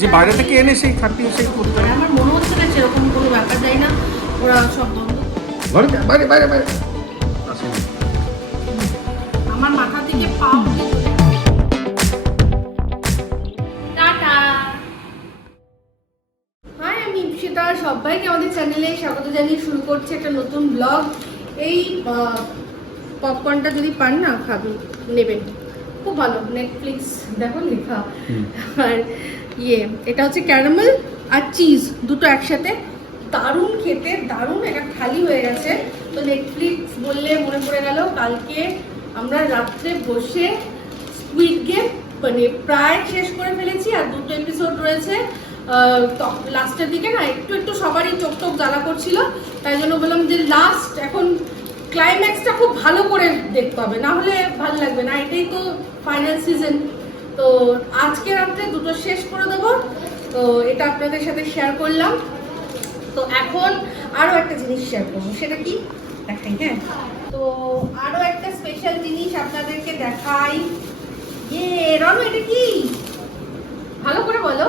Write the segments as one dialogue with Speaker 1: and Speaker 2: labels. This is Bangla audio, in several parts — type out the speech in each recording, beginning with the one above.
Speaker 1: যে বাইরে থেকে এনে সেই খাটিয়ে সেই করতে
Speaker 2: আমার মনে হচ্ছে না সেরকম কোনো ব্যাপার যায় না? ওরা সব বন্ধ।
Speaker 1: ঘরে বাইরে বাইরে বাইরে।
Speaker 2: আমার মাথা থেকে পা সবাইকে আমাদের চ্যানেলে স্বাগত জানিয়ে শুরু করছি একটা নতুন ব্লগ এই পপকর্নটা যদি পান না খাবেন নেবেন। খুব ভালো নেটফ্লিক্স দেখো লেখা। আর ইয়ে এটা হচ্ছে ক্যারামেল আর চিজ, দুটো একসাথে। দারুণ খেতে, দারুণ, এটা খালি হয়ে গেছে। তো নেটফ্লিক্স বললে মনে পড়ে গেল, কালকে আমরা রাত্রে বসে স্কুইড গেম মানে প্রায় শেষ করে ফেলেছি আর দুটো এপিসোড রয়েছে। লাস্টের দিকে না, একটু একটু সবারই চোখ টোক জ্বালা করছিল। তাই জন্য বললাম যে লাস্ট এখন ক্লাইম্যাক্সটা খুব ভালো করে দেখতে হবে। না হলে ভালো লাগবে না, এটাই তো ফাইনাল সিজন তো আজকে রাত্রে দুটো শেষ করে দেবো। তো এটা আপনাদের সাথে শেয়ার করলাম। তো এখন আরও একটা জিনিস শেয়ার করব। সেটা কি? দেখাই হ্যাঁ। তো আরও একটা স্পেশাল জিনিস আপনাদেরকে দেখাই। ইয়ে রনু, এটা কি? ভালো করে বলো।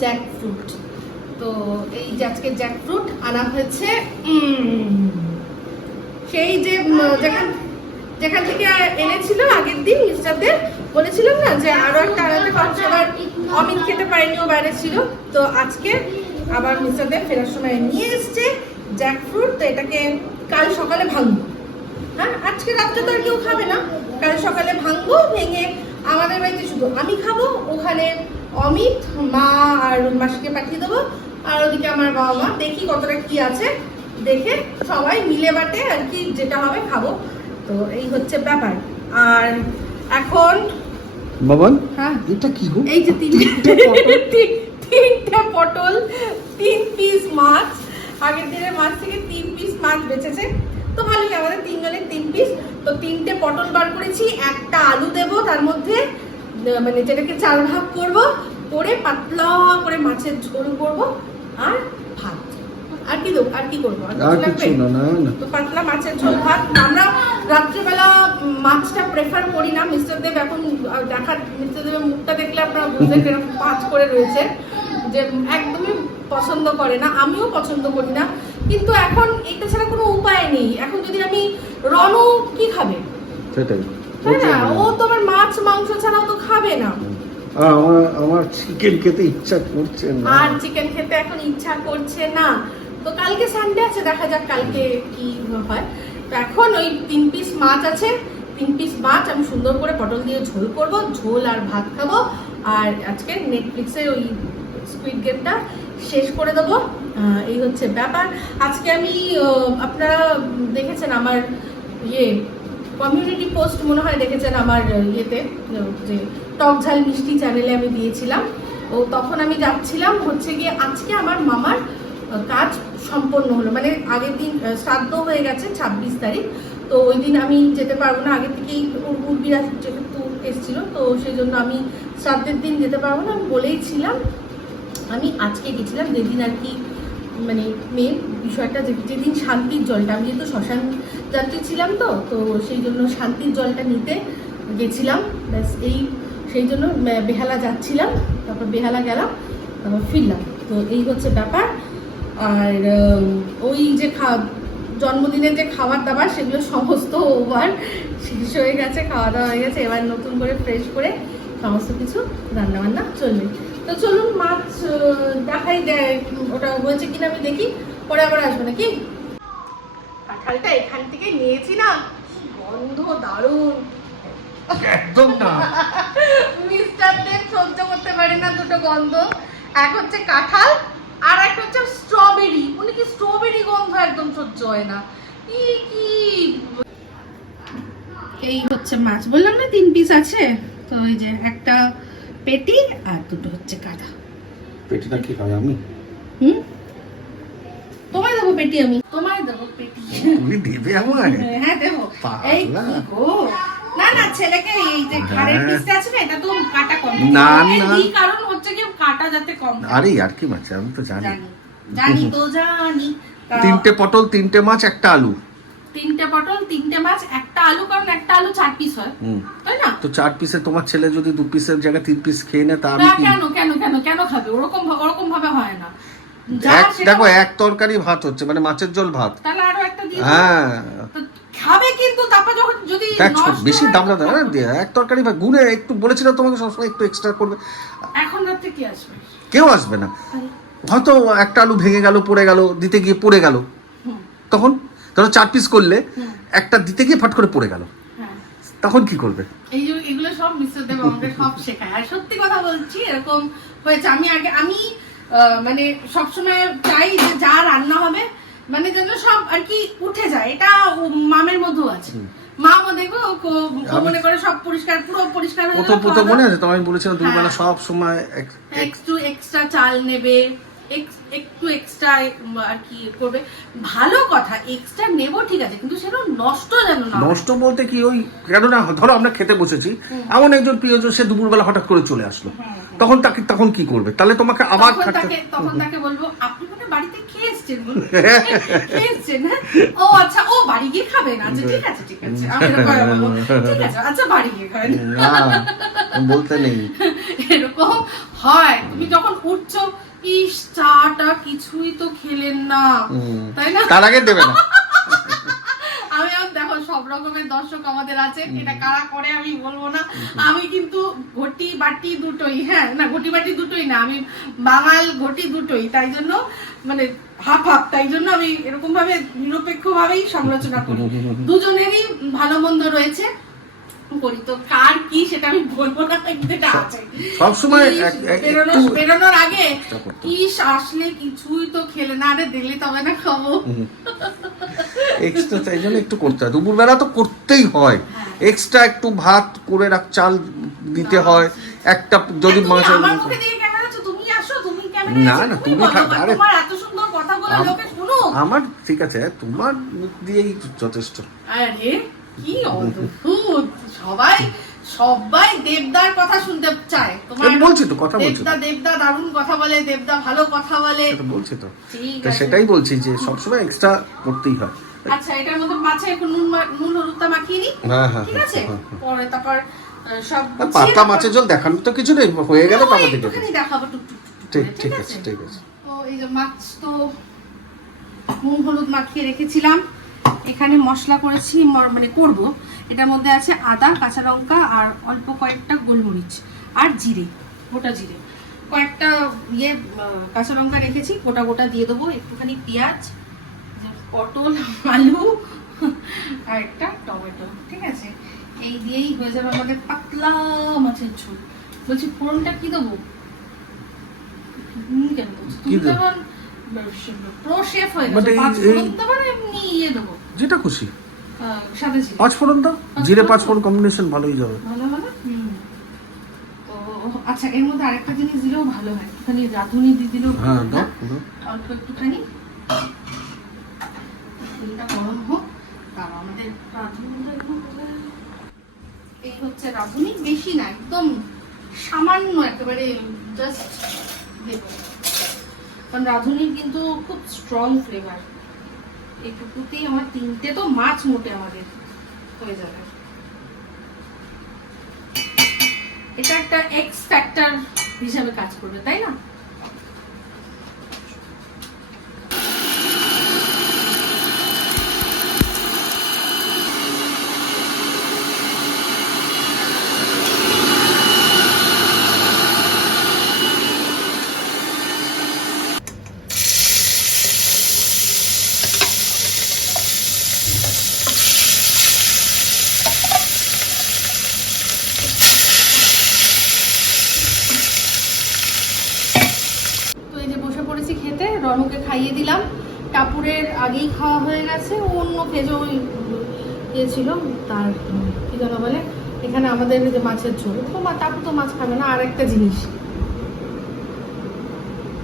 Speaker 2: জ্যাক ফ্রুট তো এই আজকে জ্যাক ফ্রুট আনা হয়েছে সেই যে যেখান যেখান থেকে এনেছিল আগের দিন মিস্টারদের বলেছিলাম না যে আরও একটা আনাতে পারছে আবার অমিত খেতে পারেনি, ও বাইরে ছিল। তো আজকে আবার মিস্টারদের ফেরার সময় নিয়ে এসছে জ্যাকফ্রুট তো এটাকে কাল সকালে ভাঙবো। হ্যাঁ আজকে রাত্রে তো আর কেউ খাবে না। কাল সকালে ভাঙবো, ভেঙে আমাদের বাড়িতে শুধু আমি খাব, ওখানে অমিত, মা আর মাসিকে পাঠিয়ে দেবো। আর ওদিকে আমার বাবা মা, দেখি কতটা কি আছে। দেখে সবাই মিলে বাটে আর কি যেটা হবে খাব। তো এই হচ্ছে ব্যাপার। আর এখন
Speaker 1: বাবান?
Speaker 2: হ্যাঁ।
Speaker 1: এটা কি গো?
Speaker 2: এই যে তিনটে
Speaker 1: তিনটে পটল।
Speaker 2: তিন- তিনটে পটল তিন পিস মাছ। আগের দিনের মাছ থেকে তিন পিস মাছ বেঁচেছে। তো ভালোই আমাদের তিনজনের তিন পিস তো তিনটে পটল বার করেছি একটা আলু দেব তার মধ্যে মানে যেটাকে চার ভাগ করব করে পাতলা করে মাছের ঝোল করব। আর আর কি দেবো? আর কি করব? আর কিছু
Speaker 1: না না না।
Speaker 2: তো পাতলা মাছের ঝোল ভাত। আমরা রাত্রেবেলা মাছটা প্রেফার করি না। মিস্টার দেব এখন দেখার মিস্টার দেবের মুখটা দেখলে আপনারা বুঝতে কীরকম পাঁচ করে রয়েছে যে একদমই পছন্দ করে না। আমিও পছন্দ করি না। কিন্তু এখন এটা ছাড়া কোনো উপায় নেই। এখন যদি আমি রনু কি খাবে?
Speaker 1: সেটাই।
Speaker 2: ও তো আবার মাছ মাংস ছাড়াও তো খাবে না।
Speaker 1: আমার আমার চিকেন খেতে ইচ্ছা করছে না।
Speaker 2: আর চিকেন খেতে এখন ইচ্ছা করছে না। তো কালকে সানডে আছে, দেখা যাক কালকে কি হয়। তো এখন ওই তিন পিস মাছ আছে, তিন পিস মাছ আমি সুন্দর করে পটল দিয়ে ঝোল করব, ঝোল আর ভাত খাব। আর আজকে নেটফ্লিক্সে ওই স্কুইড গেমটা শেষ করে দেবো। এই হচ্ছে ব্যাপার। আজকে আমি আপনারা দেখেছেন আমার ইয়ে কমিউনিটি পোস্ট মনে হয় দেখেছেন আমার ইয়েতে, যে টক ঝাল মিষ্টি চ্যানেলে আমি দিয়েছিলাম। ও তখন আমি যাচ্ছিলাম, হচ্ছে গিয়ে আজকে আমার মামার কাজ সম্পন্ন হলো। মানে আগের দিন শ্রাদ্ধ হয়ে গেছে ছাব্বিশ তারিখ। তো ওই দিন আমি যেতে পারব না। আগে থেকেই উর- উর্বিরা যেহেতু এসেছিল, তো সেই জন্য আমি শ্রাদ্ধের দিন যেতে পারব না। আমি বলেই ছিলাম, আমি আজকে গেছিলাম যেদিন আর কি মানে মেন বিষয়টা যেদিন শান্তির জলটা, আমি যেহেতু শ্মশান যাত্রী ছিলাম তো তো সেই জন্য শান্তির জলটা নিতে গেছিলাম। ব্যাস, এই, সেই জন্য বেহালা যাচ্ছিলাম, তারপর বেহালা গেলাম, তারপর ফিরলাম। তো এই হচ্ছে ব্যাপার। আর ওই যে খা জন্মদিনের যে খাবার দাবার সেগুলো সমস্ত ওভার শেষ হয়ে গেছে খাওয়া দাওয়া হয়ে গেছে। এবার নতুন করে ফ্রেশ করে সমস্ত কিছু রান্না বান্না চলবে। তো চলুন মাছ দেখাই দেয় ওটা হয়েছে কিনা আমি দেখি পরে আবার আসব নাকি? কাঁঠালটা এখান থেকে নিয়েছি না? গন্ধ দারুণ।
Speaker 1: একদম না।
Speaker 2: মিস্টার দেব সহ্য করতে পারে না দুটো গন্ধ। এক হচ্ছে কাঁঠাল আর এক হচ্ছে স্ট্রবেরি উনি কি স্ট্রবেরি গন্ধ একদম সহ্য হয় না। কি কি? এই হচ্ছে মাছ। বললাম না তিন পিস আছে? তো এই যে একটা পেটি আর দুটো হচ্ছে কাঁটা।
Speaker 1: পেটিটা কি খাবে আমি?
Speaker 2: হুম? তোমায় দেবো পেটি আমি। তোমায় দেবো পেটি।
Speaker 1: তুমি দিবে আমায়?
Speaker 2: হ্যাঁ দেবো। এই কি গো? না না ছেলেকে এই যে ঘাড়ের
Speaker 1: হ্যাঁ।
Speaker 2: পিসটা আছে না এটা তো কাটা কম।
Speaker 1: না, না।
Speaker 2: দিই কারণ হচ্ছে কি? কাটা যাতে কম
Speaker 1: আরে আর কি মাছ? আমি তো জানি।
Speaker 2: জানি তো জানি।
Speaker 1: তিনটে পটল তিনটে মাছ একটা আলু।
Speaker 2: তিনটে পটল তিনটে মাছ একটা আলু কারণ একটা আলু চার পিস হয়। তাই না?
Speaker 1: তো চার পিসে তোমার ছেলে যদি দু পিসের জায়গায় তিন পিস খেয়ে নেয় তা আমি
Speaker 2: কেন কেন কেন কেন খাবে? ওরকম ওরকম ভাবে হয় না।
Speaker 1: এক দেখো এক তরকারি ভাত হচ্ছে মানে মাছের ঝোল ভাত।
Speaker 2: তাহলে আরও একটা দিয়ে
Speaker 1: হ্যাঁ।
Speaker 2: খাবে কিন্তু তারপর যখন যদি
Speaker 1: বেশি দাম না এক তরকারি গুনে একটু বলেছিল তোমাকে সবসময় একটু এক্সট্রা করবে।
Speaker 2: এখন রাত্রে কি আসবে?
Speaker 1: কেউ আসবে না? হয়তো একটা আলু ভেঙে গেল পড়ে গেল দিতে গিয়ে পড়ে গেল। তখন ধরো চার পিস করলে একটা দিতে গিয়ে ফাট করে পড়ে গেল।
Speaker 2: হ্যাঁ।
Speaker 1: তখন কি করবে?
Speaker 2: এই যে এগুলো সব মিস্টার দেব আমাকে সব শেখায়। আর সত্যি কথা বলছি এরকম হয়েছে। আমি আগে আমি মানে সবসময় চাই যে যা রান্না হবে মানে যেন সব আর কি উঠে যায়। এটা মামের মধ্যেও আছে। মা দেখব মনে করে সব পরিষ্কার পুরো পরিষ্কার হয়ে
Speaker 1: প্রথম প্রথম মনে। আছে আমি বলেছিলাম দুপুরবেলা
Speaker 2: হ্যাঁ।
Speaker 1: সব সময় এক- এক-
Speaker 2: একটু এক্সট্রা চাল নেবে একটু এক্সট্রা আর কি করবে। ভালো কথা এক্সট্রা নেব ঠিক আছে কিন্তু সেটা নষ্ট যেন না
Speaker 1: নষ্ট বলতে কি ওই কেন না ধরো আমরা খেতে বসেছি এমন একজন প্রিয়জন সে দুপুরবেলা হঠাৎ করে চলে আসলো। তখন তাকে তখন কি করবে? তাহলে তোমাকে আবার
Speaker 2: তখন তাকে বলব আপনি মানে বাড়িতে খেয়ে এসছেন। খেয়ে এসছেন হ্যাঁ? ও আচ্ছা ও বাড়ি গিয়ে খাবেন আচ্ছা ঠিক আছে ঠিক আছে আমি ঠিক আছে আচ্ছা বাড়ি গিয়ে খাবেন।
Speaker 1: না বলতে নেই।
Speaker 2: এরকম হয় তুমি যখন উঠছো ইস চাটা কিছুই তো খেলেন না। তাই না?
Speaker 1: তার আগে দেবে না।
Speaker 2: আমি আর দেখো সব রকমের দর্শক আমাদের আছে। এটা কারা করে আমি বলব না। আমি কিন্তু ঘটি বাটি দুটোই হ্যাঁ না ঘটি বাটি দুটোই না। আমি বাঙাল ঘটি দুটোই তাই জন্য মানে হাফ হাফ তাই জন্য আমি এরকম ভাবে নিরপেক্ষ ভাবেই সমালোচনা করি। দুজনেরই ভালো মন্দ রয়েছে। করি। তো কার কি সেটা আমি বলব না এটা আছে
Speaker 1: সবসময়
Speaker 2: বেরোনোর আগে ইস আসলে কিছুই তো খেলে না আরে দিলে তবে না খাব।
Speaker 1: এক্সট্রা তাই জন্য একটু করতে হয়। দুপুরবেলা তো করতেই হয়।
Speaker 2: হ্যাঁ।
Speaker 1: এক্সট্রা একটু ভাত করে রাখ চাল দিতে হয়। একটা যদি মাছ না, না, তুমি আরে- আমার ঠিক আছে তোমার মুখ দিয়েই যথেষ্ট।
Speaker 2: আরে কি অদ্ভুত। সবাই সবাই দেবদার কথা শুনতে চায়। তোমার
Speaker 1: বলছি তো, কথা বলছি
Speaker 2: দেবদা দেবদা দারুণ কথা বলে দেবদা ভালো কথা বলে।
Speaker 1: বলছি তো।
Speaker 2: ঠিক আছে।
Speaker 1: সেটাই বলছি যে সবসময় এক্সট্রা করতেই হয়।
Speaker 2: আচ্ছা এটার মধ্যে মাছে একটু নুন নুন হলুদটা মাখিয়ে নিই
Speaker 1: হ্যাঁ হ্যাঁ
Speaker 2: ঠিক আছে?
Speaker 1: হ্যাঁ, হ্যাঁ।
Speaker 2: পরে তারপর সব তারপর-
Speaker 1: মাছের জল দেখানো তো কিছু নেই হয়ে গেলে
Speaker 2: ওই
Speaker 1: তারপর দেখে
Speaker 2: দেখাবো
Speaker 1: ঠিক ঠিক আছে ঠিক আছে।
Speaker 2: তো এই যে মাছ তো নুন হলুদ মাখিয়ে রেখেছিলাম। এখানে মশলা করেছি মানে করব। এটার মধ্যে আছে আদা কাঁচা লঙ্কা আর অল্প কয়েকটা গোলমরিচ আর জিরে গোটা জিরে। কয়েকটা ইয়ে কাঁচা লঙ্কা রেখেছি গোটা গোটা দিয়ে দেবো। একটুখানি পেঁয়াজ পটল আলু আর একটা টমেটো ঠিক আছে? এই দিয়েই হয়ে যাবে আমাদের পাতলা মাছের ঝোল। বলছি ফোড়নটা কি দেবো? কেন বলছো? তুমি প্রো শেফ হয়ে
Speaker 1: But
Speaker 2: পাঁচ ফোড়ন দেবো না এমনি ইয়ে দেবো
Speaker 1: যেটা খুশি।
Speaker 2: সাদা জিরে
Speaker 1: পাঁচ ফোড়ন দাও জিরে পাঁচ ফোড়ন কম্বিনেশন ভালোই যাবে।
Speaker 2: ভালো ভালো হুম। তো আচ্ছা এর মধ্যে আরেকটা জিনিস দিলেও ভালো হয়। একটুখানি রাঁধুনি দিয়ে দিলেও
Speaker 1: হ্যাঁ দাও
Speaker 2: অল্প একটুখানি। তেলটা গরম হোক। তারপর আমাদের রাঁধুনিটা একটু এই হচ্ছে রাঁধুনি। বেশি না একদম সামান্য একেবারে জাস্ট দেব। কারণ রাঁধুনির কিন্তু খুব স্ট্রং ফ্লেভার এইটুকুতেই আমার তিনটে তো মাছ মোটে আমাদের হয়ে যাবে। এটা একটা এক্স ফ্যাক্টর হিসাবে কাজ করবে, তাই না তো এই যে বসে পড়েছি খেতে রনকে খাইয়ে দিলাম। টাপুরের আগেই খাওয়া হয়ে গেছে। ও অন্য খেজো ওই ইয়ে ছিল তার কি যেন বলে এখানে আমাদের যে মাছের ঝোল। তো মা টাপু তো মাছ খাবে না আর একটা জিনিস।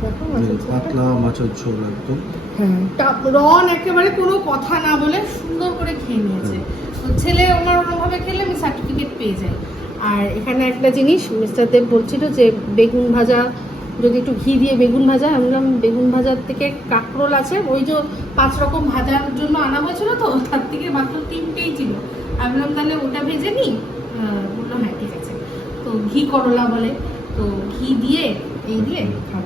Speaker 2: দেখো মাছের ঝোলটা।
Speaker 1: পাতলা মাছের ঝোল একদম।
Speaker 2: হ্যাঁ রন একেবারে কোনো কথা না বলে সুন্দর করে খেয়ে নিয়েছে। তো ছেলে আমার ওরকমভাবে খেলে আমি সার্টিফিকেট পেয়ে যাই। আর এখানে একটা জিনিস মিস্টার দেব বলছিল যে বেগুন ভাজা যদি একটু ঘি দিয়ে বেগুন ভাজা, আমি বললাম বেগুন ভাজার থেকে কাঁকরোল আছে, ওই যে পাঁচ রকম ভাজার জন্য আনা হয়েছিল তো, তার থেকে মাত্র তিনটেই ছিল। আমি বললাম তাহলে ওটা ভেজে নিই বললাম বলল হ্যাঁ ঠিক আছে। তো ঘি করলা বলে, তো ঘি দিয়ে, এই দিয়ে খাব।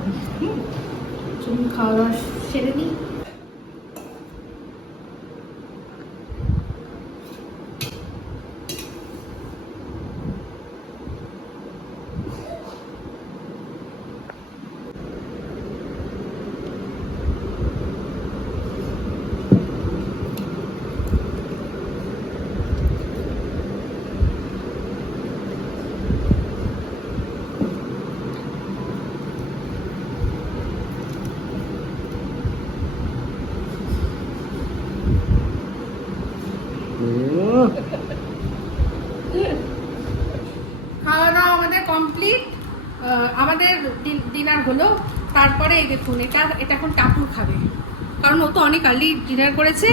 Speaker 2: চলুন খাওয়া দাওয়া সেরে নিই খাওয়া দাওয়া আমাদের কমপ্লিট আমাদের ডিনার হলো তারপরে এই দেখুন, এটা এটা এখন টাপুর খাবে। কারণ ও তো অনেক আর্লি ডিনার করেছে।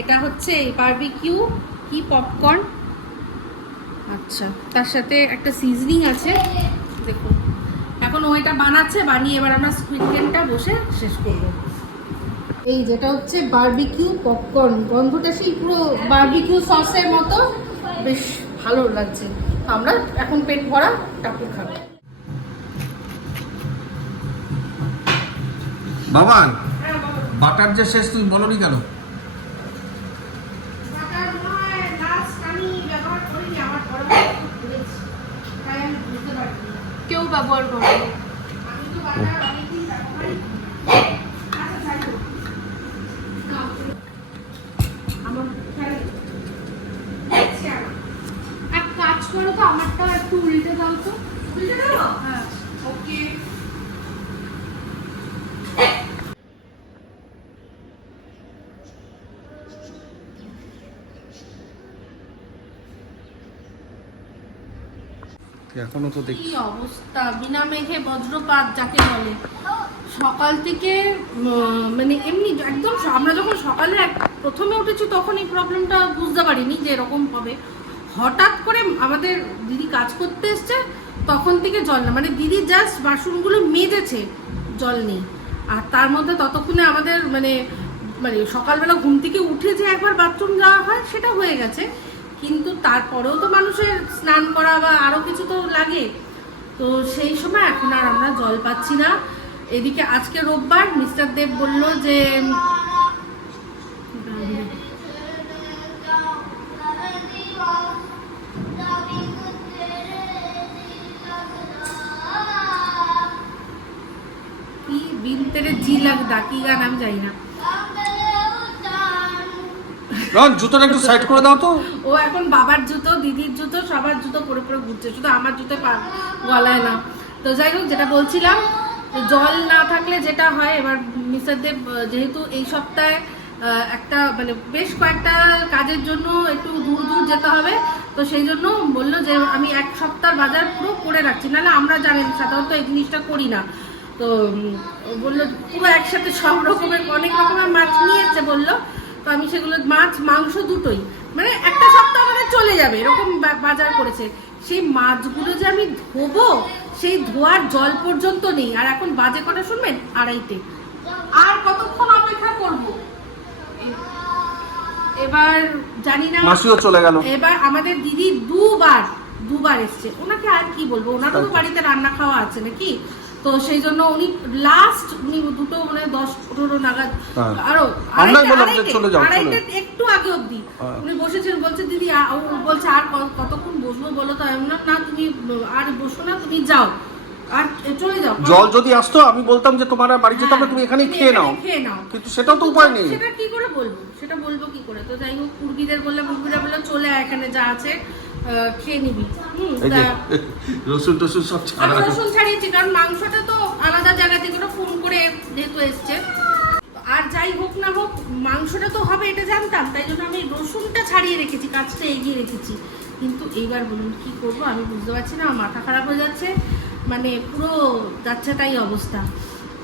Speaker 2: এটা হচ্ছে এই বারবিকিউ কি পপকর্ন আচ্ছা তার সাথে একটা সিজনিং আছে। দেখুন, এখন ও এটা বানাচ্ছে, বানিয়ে এবার আমরা স্কুইড গেমটা বসে শেষ করব। এই যেটা হচ্ছে বারবিকিউ পপকর্ন গন্ধটা সেই পুরো বারবিকিউ সসের মতো। বেশ ভালো লাগছে। আমরা এখন পেট ভরা টাপুর খাব।
Speaker 1: বাবান
Speaker 2: হ্যাঁ বাবা
Speaker 1: বাটার যে শেষ তুই বলনি কেন
Speaker 3: কেউ ব্যবহার করে
Speaker 2: আচ্ছা।
Speaker 3: এক কাজ করো তো আমারটা একটু উল্টে দাও তো
Speaker 2: বুঝতে পারো?
Speaker 3: হ্যাঁ
Speaker 2: ওকে
Speaker 1: এখনও তো
Speaker 2: কি
Speaker 1: দেখছি
Speaker 2: অবস্থা? বিনা মেঘে বজ্রপাত যাকে বলে। সকাল থেকে মানে এমনি একদম আমরা যখন সকালে প্রথমে উঠেছি তখন এই প্রবলেমটা বুঝতে পারিনি যে এরকম হবে। হঠাৎ করে আমাদের দিদি কাজ করতে এসছে, তখন থেকে জল না মানে দিদি জাস্ট বাসনগুলো মেজেছে, জল নেই। আর তার মধ্যে ততক্ষণে আমাদের মানে মানে সকালবেলা ঘুম থেকে উঠে যে একবার বাথরুম যাওয়া হয়, সেটা হয়ে গেছে। কিন্তু তারপরেও তো মানুষের স্নান করা বা আরও কিছু তো লাগে। তো সেই সময় এখন আর আমরা জল পাচ্ছি না। এদিকে আজকে রোববার, মিস্টার দেব বলল যে, কি বিন তেরে জি লাগদা কি গান আমি জানি না।
Speaker 1: রন, জুতোটা একটু সাইড করে দাও তো।
Speaker 2: ও এখন বাবার জুতো, দিদির জুতো, সবার জুতো পরে পরে ঘুরছে। শুধু আমার জুতো গলায় না। তো যাই হোক, যেটা বলছিলাম, জল না থাকলে যেটা হয়, এবার মিস্টার দেব যেহেতু এই সপ্তাহে একটা মানে বেশ কয়েকটা কাজের জন্য একটু দূর দূর যেতে হবে, তো সেই জন্য বলল যে আমি এক সপ্তাহ বাজার পুরো করে রাখছি। নাহলে আমরা জানেন সাধারণত এই জিনিসটা করি না। তো বলল, পুরো একসাথে সব রকমের, অনেক রকমের মাছ নিয়ে এসছে বলল। তো আমি সেগুলো মাছ মাংস দুটোই। মানে একটা সপ্তাহ আমাদের চলে যাবে এরকম বাজার করেছে। সেই মাছগুলো যে আমি ধোবো সেই ধোয়ার জল পর্যন্ত নেই। আর এখন বাজে কটা শুনবেন? আড়াইটে। আর কতক্ষণ অপেক্ষা করব? এবার জানি না
Speaker 1: মাসিও চলে গেল।
Speaker 2: এবার আমাদের দিদি দুবার দুবার এসছে। ওনাকে আর কি বলব? ওনারও তো বাড়িতে রান্না খাওয়া আছে নাকি? তো সেই জন্য উনি লাস্ট উনি দুটো মানে দশ পনেরো নাগাদ
Speaker 1: হ্যাঁ।
Speaker 2: আরও
Speaker 1: বললাম
Speaker 2: একটু আগে অবধি।
Speaker 1: হ্যাঁ।
Speaker 2: উনি বসেছেন বলছে দিদি বলছে আর কতক্ষণ বসবো বলো তো? আমি না তুমি আর বসো না তুমি যাও। আর চলে যাও।
Speaker 1: জল যদি আসতো আমি বলতাম যে তোমার বাড়ি যেতে হবে
Speaker 2: হ্যাঁ,
Speaker 1: তুমি এখানেই
Speaker 2: তুমি
Speaker 1: খেয়ে নাও।
Speaker 2: খেয়ে নাও।
Speaker 1: কিন্তু সেটাও তো উপায় নেই।
Speaker 2: সেটা কি করে বলব? সেটা বলব কি করে? তো যাই হোক পূর্বীদের বললে পূর্বীরা বলল চলে এখানে যা আছে। খেয়ে নিবি।
Speaker 1: রসুন টসুন সব ছাড়া
Speaker 2: রসুন ছাড়িয়েছি কারণ মাংসটা তো আলাদা জায়গা থেকে ফোন করে যেহেতু এসছে। আর যাই হোক না হোক মাংসটা তো হবে এটা জানতাম। তাই জন্য আমি রসুনটা ছাড়িয়ে রেখেছি কাজটা এগিয়ে রেখেছি। কিন্তু এইবার বলুন কি করব? আমি বুঝতে পারছি না মাথা খারাপ হয়ে যাচ্ছে। মানে পুরো যাচ্ছে তাই অবস্থা।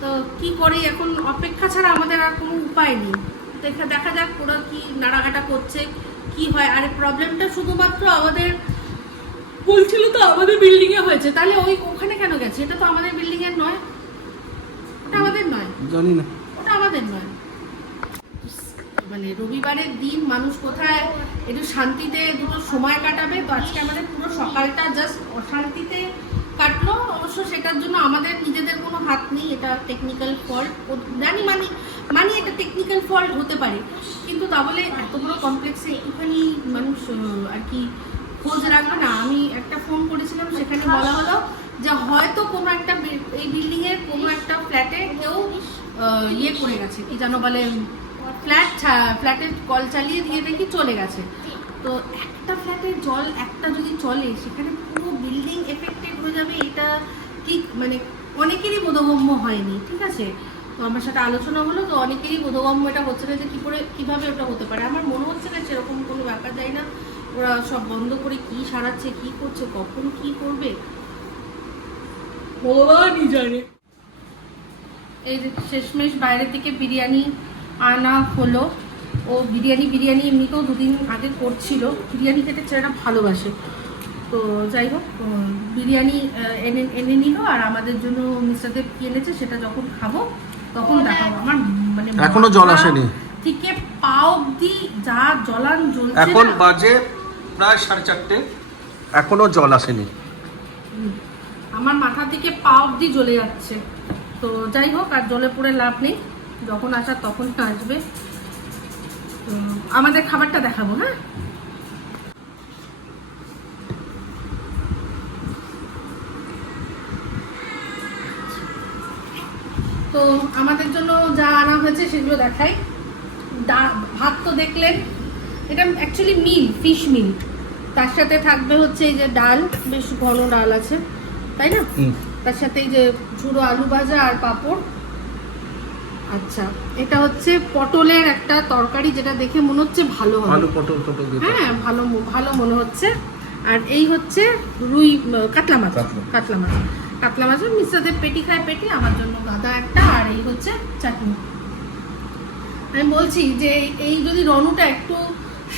Speaker 2: তো কি করি এখন অপেক্ষা ছাড়া আমাদের আর কোনো উপায় নেই। দেখা দেখা যাক ওরা কি নাড়াঘাটা করছে। কি হয়? আর প্রবলেমটা শুধুমাত্র আমাদের বলছিল তো আমাদের বিল্ডিং এ হয়েছে। তাহলে ওই ওখানে কেন গেছে? এটা তো আমাদের বিল্ডিং এর নয়। ওটা আমাদের নয়।
Speaker 1: জানি না।
Speaker 2: ওটা আমাদের নয়। মানে রবিবারের দিন মানুষ কোথায় একটু শান্তিতে দুটো সময় কাটাবে? তো আজকে আমাদের পুরো সকালটা জাস্ট অশান্তিতে কাটলো। অবশ্য সেটার জন্য আমাদের নিজেদের কোনো হাত নেই। এটা টেকনিক্যাল ফল্ট জানি মানি মানি এটা টেকনিক্যাল ফল্ট হতে পারে। কিন্তু তা বলে এত বড় কমপ্লেক্সে একটুখানি মানুষ আর কি খোঁজ রাখবে না। আমি একটা ফোন করেছিলাম, সেখানে বলা হলো যে হয়তো কোনো একটা এই বিল্ডিং এর কোনো একটা ফ্ল্যাটে কেউ ইয়ে করে গেছে, কি জানো বলে ফ্ল্যাট ফ্ল্যাটের কল চালিয়ে দিয়ে দেখি চলে গেছে। তো একটা ফ্ল্যাটের জল একটা যদি চলে, সেখানে পুরো বিল্ডিং এফেক্টেড হয়ে যাবে, এটা ঠিক মানে অনেকেরই বোধগম্য হয়নি, ঠিক আছে? আমার সাথে আলোচনা হলো তো অনেকেরই বোধগম্য এটা হচ্ছে না যে কী করে কীভাবে ওটা হতে পারে। আমার মনে হচ্ছে না সেরকম কোনো ব্যাপার যায় না। ওরা সব বন্ধ করে কি সারাচ্ছে কি করছে কখন কি করবে? ভগবানই জানে। এই যে শেষমেশ বাইরে থেকে বিরিয়ানি আনা হলো। ও বিরিয়ানি বিরিয়ানি এমনিতেও দুদিন আগে করছিল। বিরিয়ানি খেতে ছেলেটা ভালোবাসে। তো যাই হোক বিরিয়ানি এনে এনে নিল আর আমাদের জন্য মিস্টারদেব কি এনেছে সেটা যখন খাব তখন দেখাবো। আমার মানে
Speaker 1: এখনও জল আসেনি।
Speaker 2: থেকে পা অব্দি যা জলান জ্বলছে
Speaker 1: এখন বাজে প্রায় সাড়ে চারটে। এখনও জল আসেনি।
Speaker 2: আমার মাথা থেকে পা অব্দি জ্বলে যাচ্ছে। তো যাই হোক আর জলে পড়ে লাভ নেই। যখন আসার তখন আসবে। আমাদের খাবারটা দেখাবো হ্যাঁ? তো আমাদের জন্য যা আনা হয়েছে সেগুলো দেখাই। ভাত তো দেখলেন। এটা অ্যাকচুয়ালি মিল ফিশ মিল তার সাথে থাকবে হচ্ছে এই যে ডাল বেশ ঘন ডাল আছে তাই না? তার সাথে এই যে ঝুড়ো আলু ভাজা আর পাঁপড়। আচ্ছা এটা হচ্ছে পটলের একটা তরকারি যেটা দেখে মনে হচ্ছে ভালো হবে।
Speaker 1: আলু পটল টটল
Speaker 2: হ্যাঁ ভালো ভালো মনে হচ্ছে। আর এই হচ্ছে রুই কাতলা মাছ।
Speaker 1: কাতলা
Speaker 2: মাছ। কাতলা মাছ মিশ্রাদের পেটি খায় পেটি আমার জন্য গাদা একটা আর এই হচ্ছে চাটনি। আমি বলছি যে এই- যদি রনুটা একটু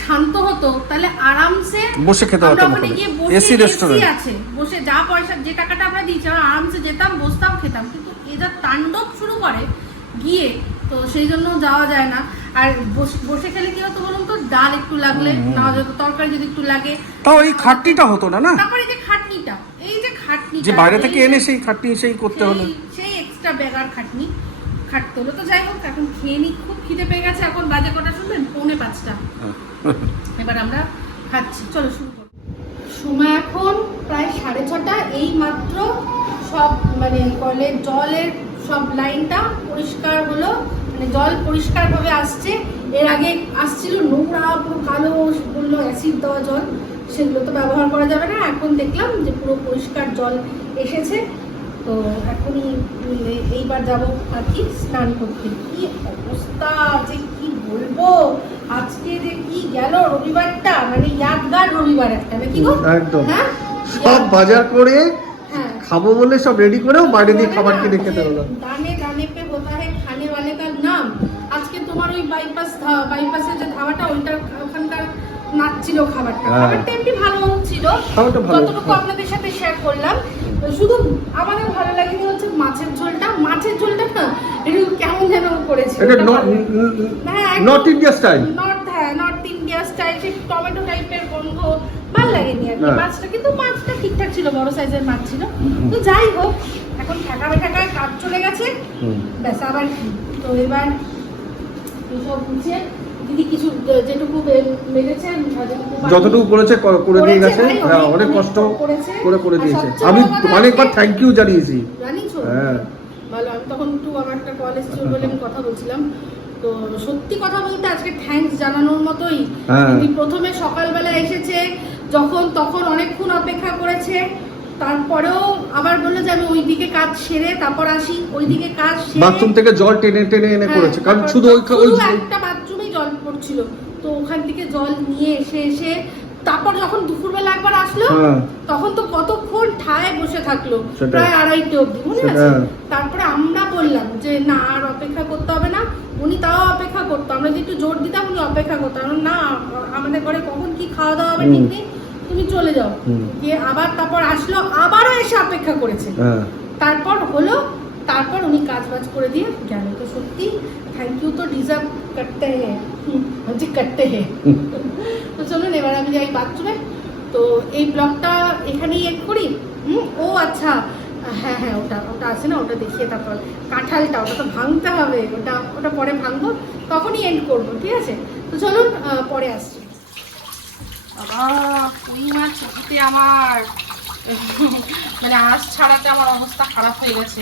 Speaker 2: শান্ত হতো তাহলে আরামসে
Speaker 1: বসে খেতে হতো
Speaker 2: ওখানে গিয়ে বসে
Speaker 1: এসি রেস্টুরেন্ট
Speaker 2: আছে। বসে যা পয়সা যে টাকাটা আমরা দিয়েছি আমরা আরামসে যেতাম বসতাম খেতাম। কিন্তু এ যা তাণ্ডব শুরু করে গিয়ে তো সেই জন্য যাওয়া যায় না। আর বসে খেলে কি হতো বলুন তো? ডাল একটু লাগলে। না হয়তো তরকারি যদি একটু লাগে।
Speaker 1: তাও এই খাটনিটা হতো না না?
Speaker 2: তারপরে যে খাটনিটা এই যে খাটনিটা
Speaker 1: যে বাইরে থেকে এনে সেই খাটনি সেই করতে হলো।
Speaker 2: সেই- সেই এক্সট্রা বেগার খাটনি খাটতে হলো। তো যাই হোক এখন খেয়ে নি খুব খিদে পেয়ে গেছে। এখন বাজে কটা শুনবেন পৌনে পাঁচটা। এবার আমরা খাচ্ছি। চলো শুরু করো। সময় এখন প্রায় সাড়ে ছটা। এই মাত্র সব মানে কলের জলের সব লাইনটা পরিষ্কার হলো মানে জল পরিষ্কারভাবে আসছে। এর আগে আসছিল নোংরা পুরো কালো বলল অ্যাসিড দেওয়া জল সেগুলো তো ব্যবহার করা যাবে না। এখন দেখলাম যে পুরো পরিষ্কার জল এসেছে। তো এখনই এইবার যাব আর কি স্নান করতে। কি অবস্থা যে কি বলব? আজকে যে কি গেল রবিবারটা? মানে ইয়াদগার রবিবার একটা নাকি গো?
Speaker 1: একদম।
Speaker 2: হ্যাঁ?
Speaker 1: সব বাজার করে
Speaker 2: হ্যাঁ
Speaker 1: খাব বলে সব রেডি করেও বাইরে দিয়ে খাবার কিনে খেতে হলো। হ্যাঁ। হ্যাঁ।
Speaker 2: আপনাদের সাথে শেয়ার করলাম শুধু ভালো লাগেনি হচ্ছে মাছের ঝোলটা। মাছের ঝোলটা না কেমন যেন
Speaker 1: নর্থ
Speaker 2: নর্থ হ্যাঁ নর্থ টমেটো টাইপের গন্ধ ভালো লাগেনি আর
Speaker 1: হ্যাঁ।
Speaker 2: মাছটা কিন্তু মাছটা ঠিকঠাক ছিল বড় সাইজের মাছ ছিল। তো যাই হোক এখন ঠেকাবে ঠেকায় কাজ চলে গেছে। ব্যাস আবার কি? তো এবার এইসব গুছিয়ে দিদি কিছু যেটুকু মেরেছে আর যেটুকু বাকি-
Speaker 1: যতটুকু করেছে করে দিয়ে গেছে হ্যাঁ
Speaker 2: অনেক-
Speaker 1: অনেক
Speaker 2: অনেক
Speaker 1: কষ্ট করে করে দিয়েছে। আমি অনেকবার থ্যাংক ইউ জানিয়েছি। হ্যাঁ।
Speaker 2: ভালো আমি তখন একটু আমার একটা কল এসেছিল বলে আমি কথা বলছিলাম। তো সত্যি কথা বলতে আজকে থ্যাঙ্কস জানানোর মতোই।
Speaker 1: হ্যাঁ।
Speaker 2: প্রথমে সকালবেলা এসেছে যখন তখন অনেকক্ষণ অপেক্ষা করেছে। তারপরেও আবার বলল যে আমি ওইদিকে কাজ সেরে তারপর আসি। ওইদিকে কাজ সেরে
Speaker 1: বাথরুম থেকে জল টেনে টেনে এনে
Speaker 2: হ্যাঁ,
Speaker 1: করেছে। কারণ শুধু ওই
Speaker 2: একটা বাথরুমেই জল পড়ছিল। তো ওখান থেকে জল নিয়ে এসে এসে তারপর যখন দুপুরবেলা একবার আসলো
Speaker 1: হ্যাঁ।
Speaker 2: তখন তো কতক্ষণ ঠায় বসে থাকল। প্রায় আড়াইটে অবধি মনে আছে? তারপরে আমরা বললাম যে না আর অপেক্ষা করতে হবে না। উনি তাও অপেক্ষা করতো। আমরা যদি একটু জোর দিতাম উনি অপেক্ষা করতো। না আমাদের ঘরে কখন কি খাওয়া দাওয়া হবে। ঠিক নেই তুমি চলে যাও। দিয়ে আবার তারপর আসলো আবারও এসে অপেক্ষা করেছে।
Speaker 1: হ্যাঁ।
Speaker 2: তারপর হলো তারপর উনি কাজ বাজ করে দিয়ে গেল। তো সত্যি থ্যাংক ইউ তো ডিজার্ভ করতে হে। হুম, হচ্ছে করতে হে। তো চলুন এবার আমি যাই বাথরুমে তো এই ব্লগটা এখানেই এড করি। হুম ও আচ্ছা হ্যাঁ হ্যাঁ ওটা ওটা আছে না ওটা দেখিয়ে তারপর কাঁঠালটা ওটা তো ভাঙতে হবে। ওটা ওটা পরে ভাঙবো তখনই এন্ড করব ঠিক আছে? তো চলুন পরে আসছি। বাবা মাছ চোখতে আমার। মানে আঁশ ছাড়াতে আমার অবস্থা খারাপ হয়ে গেছে।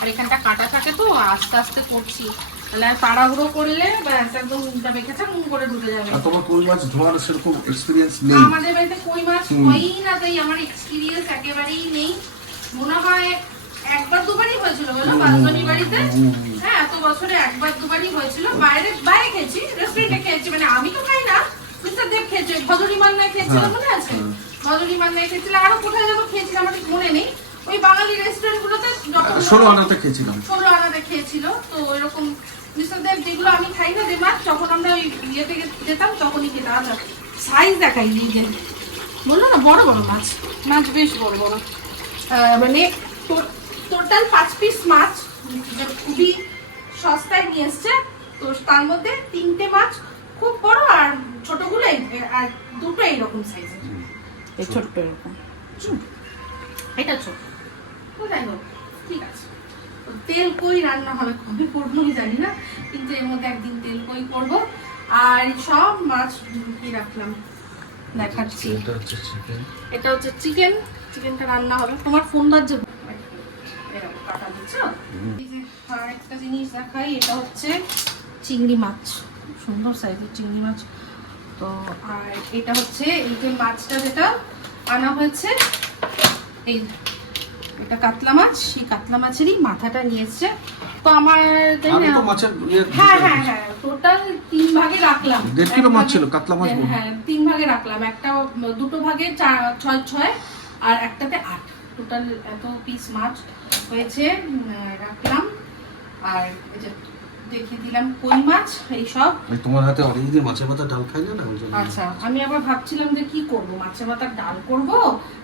Speaker 2: আর এখানটা কাটা থাকে তো আস্তে আস্তে করছি। তাহলে আর তাড়াহুড়ো করলে ব্যাস একদম উল্টা বেঁকেছে মুখ করে ঢুকে যাবে।
Speaker 1: আর তোমার কই মাছ ধোয়ার সেরকম এক্সপিরিয়েন্স নেই।
Speaker 2: আমাদের বাড়িতে কই মাছ হয়ই না তাই আমার এক্সপিরিয়েন্স একেবারেই নেই। মনে হয় একবার দুবারই হয়েছিল বলো বান্ধবী বাড়িতে? হ্যাঁ এত বছরে একবার দুবারই হয়েছিল। বাইরে বাইরে খেয়েছি রেস্টুরেন্টে খেয়েছি মানে আমি তো খাই না। মিস্টার দেব খেয়েছে ভজরি মান্নায় খেয়েছিল
Speaker 1: হ্যাঁ,
Speaker 2: মনে আছে?
Speaker 1: হ্যাঁ।
Speaker 2: ভজরি মান্নায় খেয়েছিল আরও কোথায় যেন খেয়েছিলাম আমার ঠিক মনে নেই। ওই বাঙালি রেস্টুরেন্ট গুলোতে যখন
Speaker 1: ষোলো আনাতে খেয়েছিলাম।
Speaker 2: ষোলো আনাতে খেয়েছিল তো এরকম মিস্টার দেব যেগুলো আমি খাই না যে মাছ যখন আমরা ওই ইয়ে থেকে যেতাম তখনই খেতাম। সাইজ দেখাই এই বলল না বড় বড় মাছ মাছ বেশ বড় বড়। মানে টোটাল পাঁচ পিস মাছ খুবই সস্তায় নিয়ে এসছে তো তার মধ্যে তিনটে মাছ খুব বড় আর ছোটগুলো আর দুটো এইরকম সাইজের
Speaker 4: এই ছোট্ট এরকম।
Speaker 2: এটা ছোট। তো যাই হোক ঠিক আছে। তেল কই রান্না হবে কবে করব আমি জানি না কিন্তু এর মধ্যে একদিন তেল কই করব। আর সব মাছ ঢুকিয়ে রাখলাম। দেখাচ্ছি।
Speaker 1: এটা হচ্ছে চিকেন
Speaker 2: এটা হচ্ছে চিকেন চিকেনটা রান্না হবে। তোমার ফোন বাজছে এরকম কাটা দিচ্ছ? একটা জিনিস দেখাই এটা হচ্ছে চিংড়ি মাছ। সুন্দর সাইজের চিংড়ি মাছ। তো আর এটা হচ্ছে এই যে মাছটা যেটা আনা হয়েছে এই এটা কাতলা মাছ সেই কাতলা মাছেরই মাথাটা নিয়েছে। তো আমার
Speaker 1: ইয়ে
Speaker 2: হ্যাঁ হ্যাঁ হ্যাঁ টোটাল তিন ভাগে রাখলাম।
Speaker 1: দেড় কিলো মাছ ছিল, কাতলা মাছ
Speaker 2: হ্যাঁ তিন ভাগে রাখলাম। একটা দুটো ভাগে ছয় ছয় আর একটাতে আট। টোটাল এত পিস মাছ হয়েছে রাখলাম। আর এই যে দেখিয়ে দিলাম কই মাছ
Speaker 1: ওই তোমার হাতে অনেকদিন মাছের মাথা ডাল খাই না না ওই জন্য।
Speaker 2: আচ্ছা আমি আবার ভাবছিলাম যে কি করব মাছের মাথার ডাল করব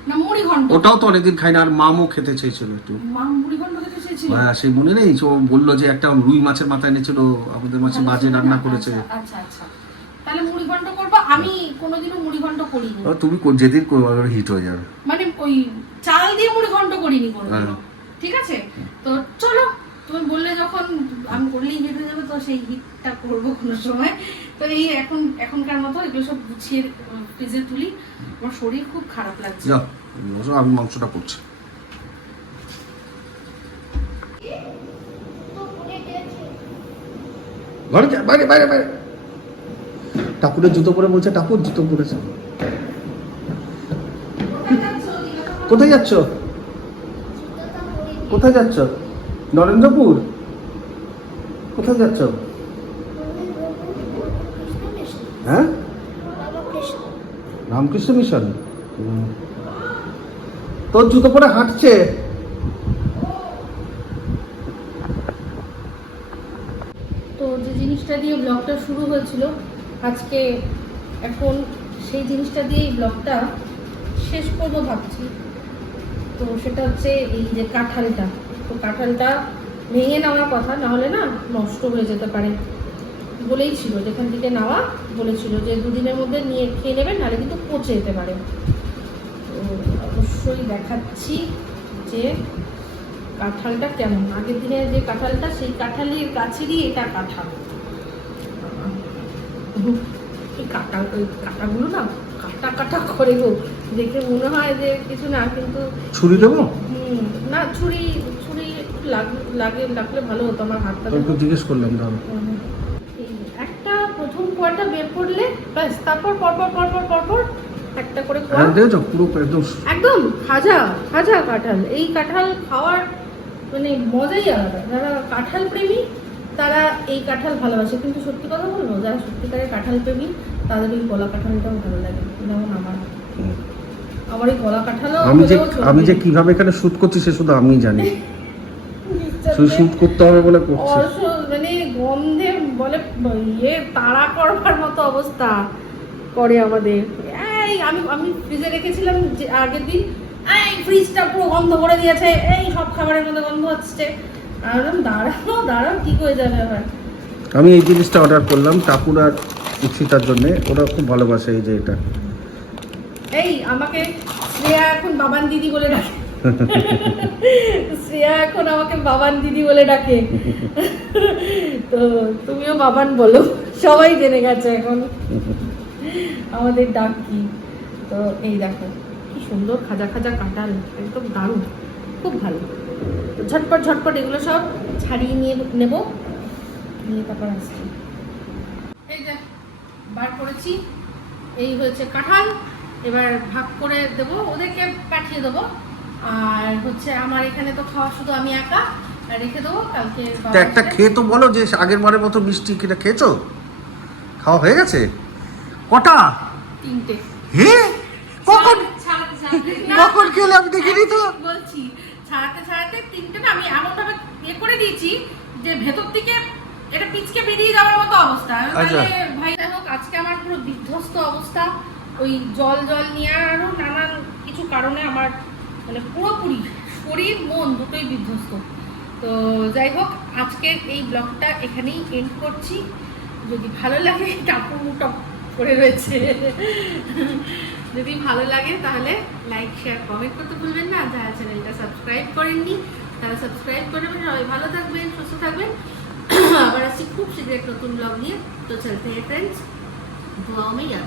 Speaker 2: না মুড়ি ঘন্ট?
Speaker 1: ওটাও তো অনেকদিন খাই না আর মামও খেতে চেয়েছিল একটু।
Speaker 2: মা মুড়ি ঘন্ট খেতে চেয়েছিল?
Speaker 1: হ্যাঁ সেই মনে নেই ও বলল যে একটা রুই মাছের মাথা এনেছিল আমাদের মাছে বাজে রান্না করেছে।
Speaker 2: আচ্ছা, আচ্ছা। আচ্ছা তাহলে মুড়ি ঘন্ট করব আমি কোনোদিনও মুড়ি ঘন্ট করিনি।
Speaker 1: তুমি যেদিন হিট হয়ে যাবে।
Speaker 2: মানে ওই চাল দিয়ে মুড়ি ঘন্ট করিনি কোনোদিনও।
Speaker 1: হ্যাঁ।
Speaker 2: ঠিক আছে? তো চলো তুমি বললে যখন আমি করলেই হিট যাবে তো সেই হিটটা করব কোনো সময়। তো এই এখন এখনকার মতো এগুলো সব গুছিয়ে ফ্রিজে তুলি। আমার শরীর খুব খারাপ লাগছে।
Speaker 1: আমি মাংসটা করছি। ঘরে বাইরে বাইরে বাইরে। ঠাকুরের জুতো পরে বলছে ঠাকুর জুতো পরেছে। কোথায় যাচ্ছ? কোথায় যাচ্ছ? নরেন্দ্রপুর? কোথায় যাচ্ছ? হ্যাঁ? রামকৃষ্ণ মিশন। তোর জুতো পরে হাঁটছে।
Speaker 2: তো যে জিনিসটা দিয়ে ব্লগটা শুরু হয়েছিল, আজকে এখন সেই জিনিসটা দিয়ে ব্লগটা শেষ করব ভাবছি। তো সেটা হচ্ছে এই যে কাঁঠালটা। তো কাঁঠালটা ভেঙে নেওয়ার কথা না হলে না নষ্ট হয়ে যেতে পারে। বলেই ছিল যেখান থেকে নেওয়া বলেছিল যে দুদিনের মধ্যে নিয়ে খেয়ে নেবেন নাহলে কিন্তু পচে যেতে পারে। তো অবশ্যই দেখাচ্ছি যে কাঁঠালটা কেমন। আগের দিনে যে কাঁঠালটা সেই কাঁঠালের গাছেরই এটা কাঁঠাল। এই কাঁটা ওই কাঁটাগুলো না কাটা কাটা করে গো। দেখে মনে হয় যে কিছু না কিন্তু
Speaker 1: ছুরি দেবো?
Speaker 2: হুম, না ছুরি একটু লাগে লাগলে ভালো হতো আমার হাতটা
Speaker 1: তোকে জিজ্ঞেস করলাম ধরো।
Speaker 2: এই একটা প্রথম কোয়াটা বের করলে ব্যাস তারপর পরপর পরপর পরপর একটা করে কোয়া
Speaker 1: দেখেছ? পুরো একদম
Speaker 2: একদম খাজা খাজা কাঁঠাল। এই কাঁঠাল খাওয়ার মানে মজাই আলাদা। যারা কাঁঠাল প্রেমী তারা এই কাঁঠাল ভালোবাসে। কিন্তু সত্যি কথা বলব যারা সত্যিকারের কাঁঠাল প্রেমী তাদের ওই কলা কাঁঠালটাও ভালো লাগে। যেমন আমার। আমার এই কলা কাঁঠালও
Speaker 1: আমি যে আমি যে কীভাবে এখানে শুট করছি সে শুধু আমি জানি। শুট করতে হবে বলে করছি।
Speaker 2: মানে গন্ধে বলে ইয়ে তাড়া করবার মতো অবস্থা করে আমাদের। এই আমি আমি ফ্রিজে রেখেছিলাম যে আগের দিন। এই ফ্রিজটা পুরো গন্ধ করে দিয়েছে। এই সব খাবারের মধ্যে গন্ধ হচ্ছে আর দাঁড়াও দাঁড়াও কি করে যাবে আবার?
Speaker 1: আমি এই জিনিসটা অর্ডার করলাম টাকুর আর ইচ্ছিতার জন্য। ওরা খুব ভালোবাসে এই যে এটা।
Speaker 2: এই আমাকে শ্রেয়া এখন বাবান দিদি বলে ডাকে। শ্রেয়া এখন আমাকে বাবান দিদি বলে ডাকে। তো তুমিও বাবান বলো। সবাই জেনে গেছে এখন। আমাদের ডাক কি? তো এই দেখো, কি সুন্দর খাজা খাজা কাঁঠাল, একদম দারুণ, খুব ভালো। ঝটপট ঝটপট এগুলো সব ছাড়িয়ে নিয়ে নেব, নিয়ে তারপর আসছি। এই যে বার করেছি। এই হয়েছে কাঁঠাল, এবার ভাগ করে দেবো, ওদেরকে পাঠিয়ে দেবো। আর হচ্ছে আমার এখানে তো খাওয়া শুধু আমি একা রেখে দেবো কালকে
Speaker 1: একটা খেয়ে তো বলো যে আগের বারের মতো মিষ্টি কিনা খেয়েছো? খাওয়া হয়ে গেছে? কটা?
Speaker 2: তিনটে।
Speaker 1: হে? কখন? কখন খেলে আমি দেখিনি তো?
Speaker 2: বলছি ছাড়াতে ছাড়াতে তিনটে না আমি এমন ভাবে ইয়ে করে দিয়েছি যে ভেতর থেকে এটা পিচকে বেরিয়ে যাওয়ার মতো অবস্থা।
Speaker 1: আচ্ছা।
Speaker 2: তাহলে ভাই যাই হোক আজকে আমার পুরো বিধ্বস্ত অবস্থা। ওই জল জল নিয়ে আরও নানান কিছু কারণে আমার মানে পুরোপুরি শরীর, মন দুটোই বিধ্বস্ত। তো যাই হোক, আজকের এই ব্লগটা এখানেই এন্ড করছি। যদি ভালো লাগে টাপুর টপ করে রয়েছে। যদি ভালো লাগে, তাহলে লাইক শেয়ার কমেন্ট করতে ভুলবেন না। যারা চ্যানেলটা সাবস্ক্রাইব করেননি, তারা সাবস্ক্রাইব করে নেবেন। সবাই ভালো থাকবেন, সুস্থ থাকবেন। আবার আসছি খুব শীঘ্র নতুন ব্লগ নিয়ে। তো চলতে ফ্রেন্ডস দোয়াও আমি ইয়াদ